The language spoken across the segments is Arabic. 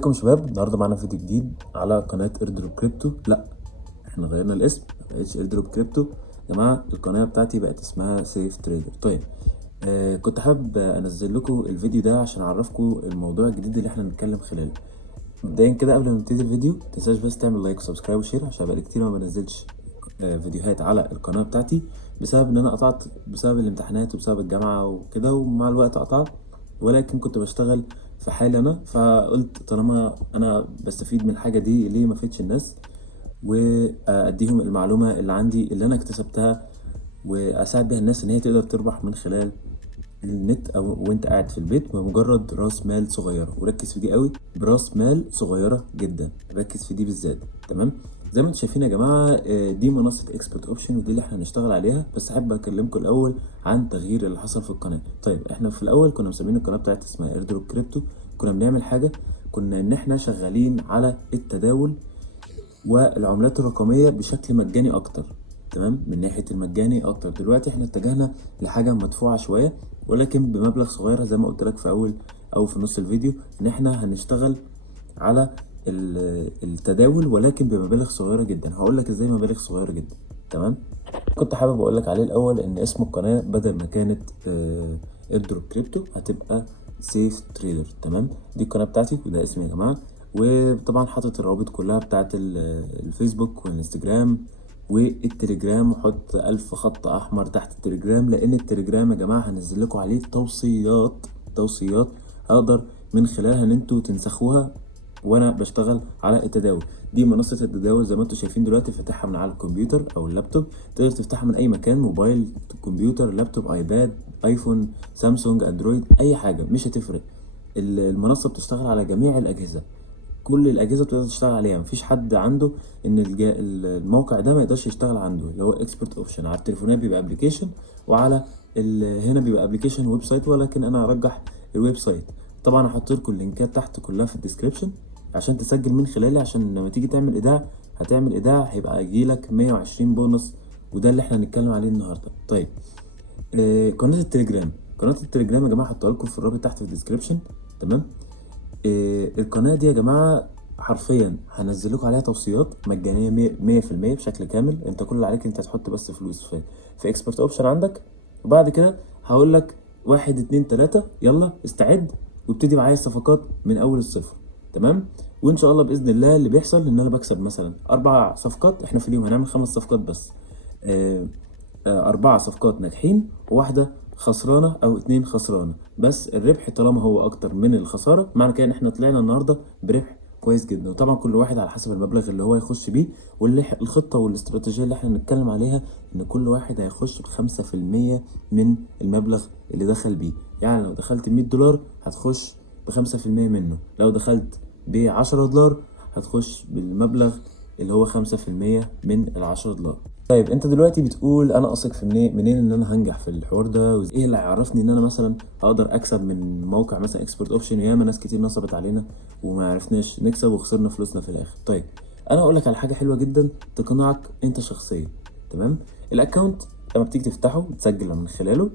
ازيكم يا شباب. النهارده معانا فيديو جديد على قناه ايردروب كريبتو. لا، احنا غيرنا الاسم، ما بقتش ايردروب كريبتو يا جماعه. القناه بتاعتي بقت اسمها سيف تريدر. طيب، كنت حابب انزل لكم الفيديو ده عشان اعرفكم الموضوع الجديد اللي احنا هنتكلم خلاله. مبدئيا كده قبل ما نبتدي الفيديو متنساش بس تعمل لايك وسبسكرايب وشير، عشان بقالي كتير ما بنزلش فيديوهات على القناه بتاعتي بسبب ان انا قطعت بسبب الامتحانات وبسبب الجامعه وكده، ومع الوقت قطعت. ولكن كنت بشتغل في حالي انا، فقلت طالما انا بستفيد من الحاجه دي ليه ما فيدش الناس واديهم المعلومه اللي عندي اللي انا اكتسبتها، واساعد بيها الناس ان هي تقدر تربح من خلال النت او وانت قاعد في البيت بمجرد راس مال صغيره. وركز في دي قوي، براس مال صغيره جدا، ركز في دي بالذات. تمام، زي ما انتم شايفين يا جماعه، دي منصه اكسبرت اوبشن ودي اللي احنا هنشتغل عليها. بس احب اكلمكم الاول عن التغيير اللي حصل في القناه. طيب، احنا في الاول كنا مسمين القناه بتاعتنا اسمها ايردروب كريبتو. كنا بنعمل حاجه، كنا ان احنا شغالين على التداول والعملات الرقميه بشكل مجاني اكتر. تمام، من ناحيه المجاني اكتر. دلوقتي احنا اتجهنا لحاجه مدفوعه شويه ولكن بمبلغ صغير، زي ما قلت لك في اول او في نص الفيديو ان احنا هنشتغل على التداول ولكن بمبالغ صغيره جدا. هقول لك ازاي مبالغ صغيره جدا. تمام، كنت حابب اقول لك عليه الاول ان اسم القناه بدل ما كانت ايردروب كريبتو هتبقى سيف تريدر. تمام، دي القناه بتاعتي وده اسمي يا جماعه. وطبعا حاطط الروابط كلها بتاعت الفيسبوك والانستجرام والتليجرام، وحط 1000 خط احمر تحت التليجرام، لان التليجرام يا جماعه هنزل لكم عليه توصيات هقدر من خلالها ان انتوا تنسخوها وانا بشتغل على التداول. دي منصه التداول زي ما انتم شايفين دلوقتي، فاتحها من على الكمبيوتر او اللابتوب. تقدر تفتحها من اي مكان، موبايل، كمبيوتر، لابتوب، ايباد، ايفون، سامسونج، اندرويد، اي حاجه مش هتفرق. المنصه بتشتغل على جميع الاجهزه، كل الاجهزه بتقدر تشتغل عليها. مفيش حد عنده ان الموقع ده ما يقدرش يشتغل عنده، اللي هو اكسبرت اوبشن. على التليفونات بيبقى ابلكيشن، وعلى هنا بيبقى ابلكيشن ويب سايت، ولكن انا ارجح الويب سايت. طبعا هحط لكم اللينكات تحت كلها في الديسكريبشن عشان تسجل من خلالي، عشان لما تيجي تعمل ايداع هتعمل ايداع هيبقى يجيلك 120 بونص، وده اللي احنا هنتكلم عليه النهارده. طيب، قناه التليجرام يا جماعه هحطها لكم في الرابط تحت في الديسكريبشن. تمام، القناة دي يا جماعة حرفيا هنزل لكم عليها توصيات مجانية 100% بشكل كامل. انت كل اللي عليك انت تحط بس فلوس في اكسبرت اوبشن عندك، وبعد كده هقول لك 1 2 3 يلا استعد وابتدي معايا الصفقات من اول الصفر. تمام، وان شاء الله باذن الله اللي بيحصل ان انا بكسب مثلا 4 صفقات. احنا في اليوم هنعمل 5 صفقات بس، آه، 4 صفقات ناجحين وواحدة خسرانة أو 2 خسرانة. بس الربح طالما هو أكتر من الخسارة، معنى كده إن إحنا طلعنا النهاردة بربح كويس جدا. وطبعا كل واحد على حسب المبلغ اللي هو يخش بيه، والخطة والاستراتيجية اللي إحنا هنتكلم عليها إن كل واحد هيخش ب5% من المبلغ اللي دخل بيه. يعني لو دخلت $100 هتخش ب5% منه، لو دخلت ب10 دولار هتخش بالمبلغ اللي هو 5% من ال10 دولار. طيب، انت دلوقتي بتقول انا اثق في منين ان انا هنجح في الحوار ده، وايه اللي هيعرفني ان انا مثلا اقدر اكسب من موقع مثلا اكسبورت اوبشن؟ ياما ناس كتير نصبت علينا وما عرفناش نكسب وخسرنا فلوسنا في الاخر. طيب، انا هقول لك على حاجه حلوه جدا تقنعك انت شخصيا. تمام، الاكونت لما بتيجي تفتحه تسجل من خلاله.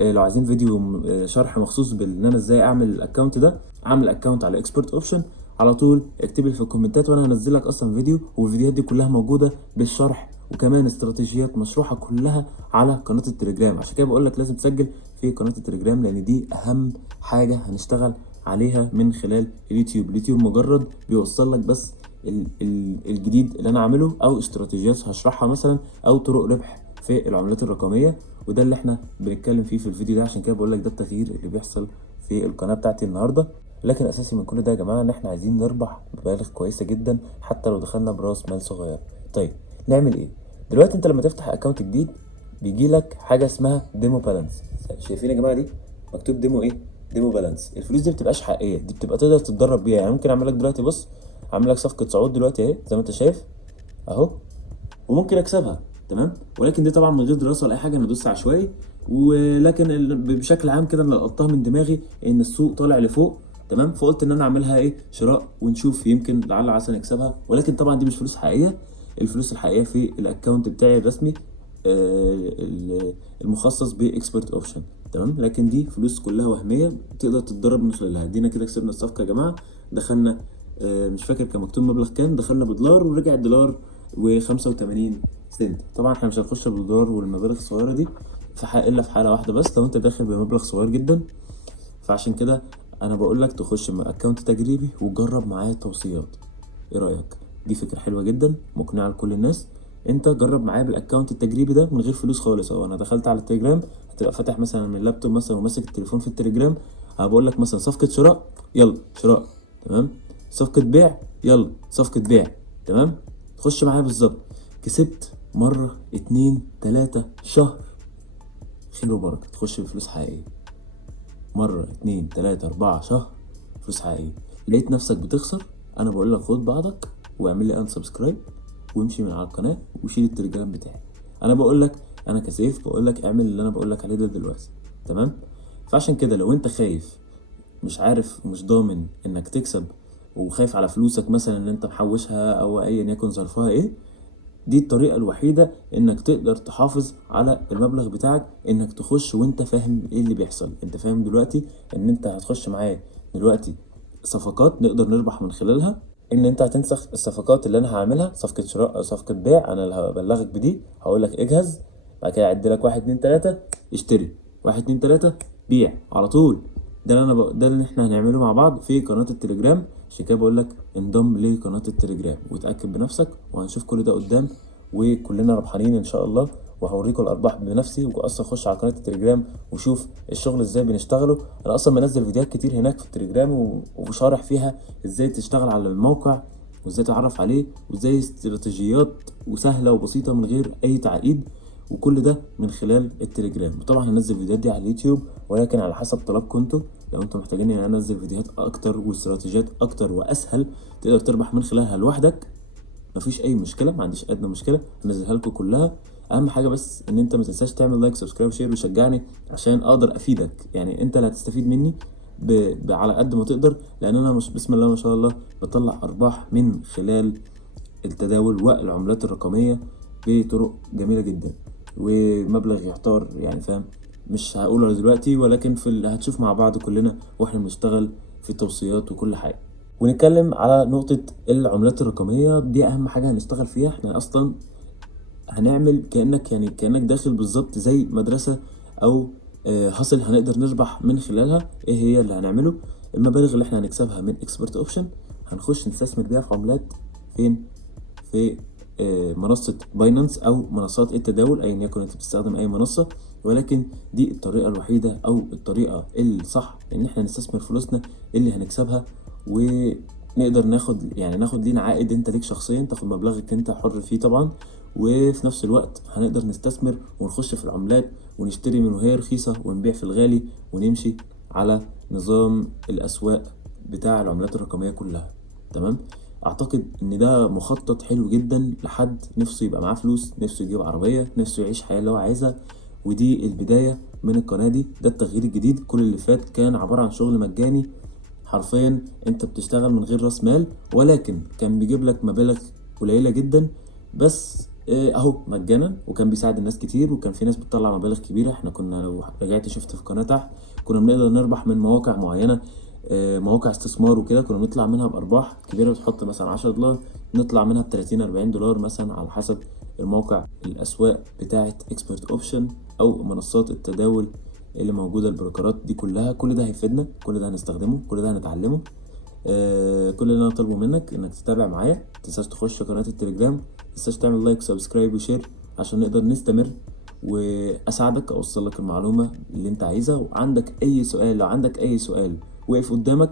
لو عايزين فيديو شرح مخصوص بان انا ازاي اعمل الاكونت ده، اعمل اكونت على اكسبورت اوبشن على طول اكتب لي في الكومنتات، وانا هنزل لك اصلا فيديو، والفيديوهات دي كلها موجوده بالشرح وكمان استراتيجيات مشروحه كلها على قناه التليجرام. عشان كده بقول لك لازم تسجل في قناه التليجرام، لان دي اهم حاجه هنشتغل عليها من خلال اليوتيوب مجرد بيوصل لك بس الجديد اللي انا عامله، او استراتيجيات هشرحها مثلا، او طرق ربح في العملات الرقميه. وده اللي احنا بنتكلم فيه في الفيديو ده. عشان كده بقول لك ده التغيير اللي بيحصل في القناه بتاعتي النهارده. لكن اساسي من كل ده يا جماعه ان احنا عايزين نربح مبالغ كويسه جدا حتى لو دخلنا براس مال صغير. طيب، نعمل ايه دلوقتي؟ انت لما تفتح اكونت جديد بيجي لك حاجه اسمها ديمو بالانس. شايفين يا جماعه دي مكتوب ديمو ايه؟ ديمو بالانس. الفلوس دي بتبقاش حقيقيه، دي بتبقى تقدر تتدرب بيها. يعني ممكن اعمل لك دلوقتي، بص، اعمل لك صفقه صعود دلوقتي اهي زي ما انت شايف اهو، وممكن اكسبها. تمام، ولكن دي طبعا من غير دراسه ولا اي حاجه، انا دوست عشوائي. ولكن بشكل عام كده انا لقطتها من دماغي ان السوق طالع لفوق. تمام، فقلت ان انا اعملها ايه، شراء، ونشوف يمكن لعل عسى نكسبها. ولكن طبعا دي مش فلوس حقيقيه، الفلوس الحقيقيه في الاكونت بتاعي الرسمي المخصص باكسبرت اوبشن. تمام، لكن دي فلوس كلها وهميه تقدر تتدرب من خلالها. دينا كده كسبنا الصفقه يا جماعه. دخلنا مش فاكر كان مكتوب مبلغ كام، دخلنا بدولار ورجع الدولار و85 سنت. طبعا احنا مش هنخش بالدولار والمبالغ الصغيره دي الا في حاله واحده بس، لو انت داخل بمبلغ صغير جدا. فعشان كده انا بقول لك تخش من اكونت تجريبي وجرب معايا التوصيات. ايه رايك؟ دي فكره حلوه جدا مقنعه لكل الناس. انت جرب معايا بالاكونت التجريبي ده من غير فلوس خالص. اهو انا دخلت على التليجرام، هتبقى فاتح مثلا من اللابتوب مثلا وماسك التليفون في التليجرام، هبقول لك مثلا صفقه شراء، يلا شراء، تمام. صفقه بيع، يلا صفقه بيع، تمام. تخش معايا بالظبط. كسبت مره 2 3 شهر، خير وبركه، تخش بفلوس حقيقيه. مرة 2 3 4 شهر فلوس حقيقية. لقيت نفسك بتخسر، انا بقول لك خد بعضك واعمل لي سبسكرايب وامشي من على القناة وشيل التليجرام بتاعي. انا بقول لك، انا كسيف بقول لك اعمل اللي انا بقول لك عليه ده دلوقتي، تمام. فعشان كده لو انت خايف، مش عارف، مش ضامن انك تكسب، وخايف على فلوسك مثلا ان انت محوشها او ايا يكن ظرفها ايه، دي الطريقة الوحيدة انك تقدر تحافظ على المبلغ بتاعك، انك تخش وانت فاهم ايه اللي بيحصل. انت فاهم دلوقتي ان انت هتخش معايا دلوقتي صفقات نقدر نربح من خلالها، ان انت هتنسخ الصفقات اللي انا هعملها، صفقة شراء او صفقة بيع، انا اللي هبلغك بدي، هقول لك اجهز، بعد كده اعد لك 1 2 3 اشتري، 1 2 3 بيع على طول. ده اللي احنا هنعمله مع بعض في قناة التليجرام. عشان كده بقول لك انضم لقناة التليجرام واتأكد بنفسك، وهنشوف كل ده قدام وكلنا ربحانين ان شاء الله. وهوريكم الارباح بنفسي، واصلا خش على قناة التليجرام وشوف الشغل ازاي بنشتغله. انا اصلا منزل فيديوهات كتير هناك في التليجرام وشارح فيها ازاي تشتغل على الموقع وازاي تعرف عليه وازاي استراتيجيات وسهلة وبسيطة من غير اي تعقيد، وكل ده من خلال التليجرام. وطبعا هنزل الفيديوهات دي على اليوتيوب، ولكن على حسب طلبكم انتوا. لو انتوا محتاجين ان انا انزل فيديوهات اكتر واستراتيجيات اكتر واسهل تقدر تربح من خلالها لوحدك، مفيش اي مشكله، ما عنديش ادنى مشكله انزلها لكم كلها. اهم حاجه بس ان انت ما تنساش تعمل لايك سبسكرايب شير وشجعني عشان اقدر افيدك. يعني انت اللي هتستفيد مني على قد ما تقدر، لان انا مش بسم الله ما شاء الله بطلع ارباح من خلال التداول والعملات الرقميه بطرق جميله جدا ومبلغ يحتار، يعني فاهم. مش هقوله دلوقتي، ولكن هتشوف مع بعض كلنا واحنا بنشتغل في التوصيات وكل حاجه. ونتكلم على نقطة العملات الرقمية دي، أهم حاجة هنشتغل فيها. احنا أصلا هنعمل كأنك داخل بالظبط زي مدرسة أو حاصل هنقدر نربح من خلالها. ايه هي اللي هنعمله؟ المبالغ اللي احنا هنكسبها من اكسبرت اوبشن هنخش نستثمر بيها في عملات. فين؟ في منصة باينانس أو منصات التداول، أيا يكن أنت بتستخدم أي منصة. ولكن دي الطريقة الوحيدة أو الطريقة الصح إن احنا نستثمر فلوسنا اللي هنكسبها، ونقدر ناخد لينا عائد. انت ليك شخصيا تاخد مبلغك انت حر فيه طبعا، وفي نفس الوقت هنقدر نستثمر ونخش في العملات ونشتري من وهي رخيصة ونبيع في الغالي، ونمشي على نظام الأسواق بتاع العملات الرقمية كلها، تمام. اعتقد ان ده مخطط حلو جدا لحد نفسه يبقى معاه فلوس، نفسه يجيب عربية، نفسه يعيش حياة اللي هو عايزها. ودي البداية من القناة دي، ده التغيير الجديد. كل اللي فات كان عبارة عن شغل مجاني، حرفيا انت بتشتغل من غير راس مال، ولكن كان بيجيب لك مبالغ قليلة جدا بس اهو مجانا، وكان بيساعد الناس كتير، وكان في ناس بتطلع مبالغ كبيرة. احنا كنا لو رجعت شفت في القناة تحت كنا بنقدر نربح من مواقع معينة، مواقع استثمار وكده، كنا بنطلع منها بأرباح كبيرة. بتحط مثلا 10 دولار نطلع منها ب30 40 دولار مثلا على حسب الموقع. الأسواق بتاعة اكسبرت اوبشن أو منصات التداول اللي موجودة، البروكرات دي كلها، كل ده هيفيدنا، كل ده هنستخدمه، كل ده هنتعلمه. كل اللي انا طالبه منك انك تتابع معايا، متنساش تخش قناة التليجرام، متنساش تعمل لايك سبسكرايب وشير عشان نقدر نستمر واساعدك اوصل لك المعلومة اللي انت عايزها. وعندك اي سؤال، لو عندك اي سؤال وقف قدامك،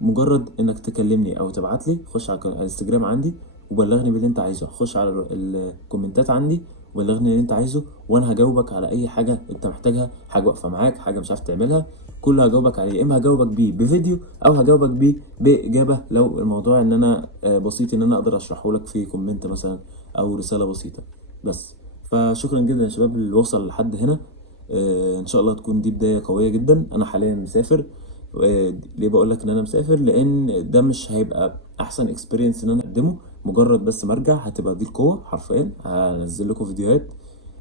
مجرد انك تكلمني او تبعت لي، خش على الانستجرام عندي وبلغني باللي انت عايزه، خش على الكومنتات عندي وبلغني اللي انت عايزه، وانا هجاوبك على اي حاجة انت محتاجها، حاجة واقفة معاك، حاجة مش عارف تعملها، كله هجاوبك عليه. اما هجاوبك بيه بفيديو او هجاوبك بيه باجابة، لو الموضوع ان انا بسيط ان انا اقدر اشرحه لك في كومنت مثلا او رسالة بسيطة بس. فشكرا جدا يا شباب اللي وصل لحد هنا. ان شاء الله تكون دي بداية قوية جدا. انا حاليا مسافر. ليه بقول لك ان انا مسافر؟ لان ده مش هيبقى احسن اكسبيرينس ان انا اقدمه. مجرد بس ما ارجع هتبقى دي القوه، حرفيا هنزل لكم فيديوهات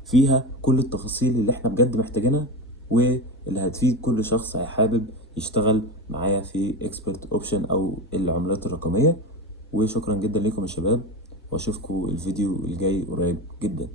فيها كل التفاصيل اللي احنا بجد محتاجينها واللي هتفيد كل شخص حابب يشتغل معايا في اكسبرت اوبشن او العملات الرقمية. وشكرا جدا لكم يا شباب، واشوفكم الفيديو الجاي قريب جدا.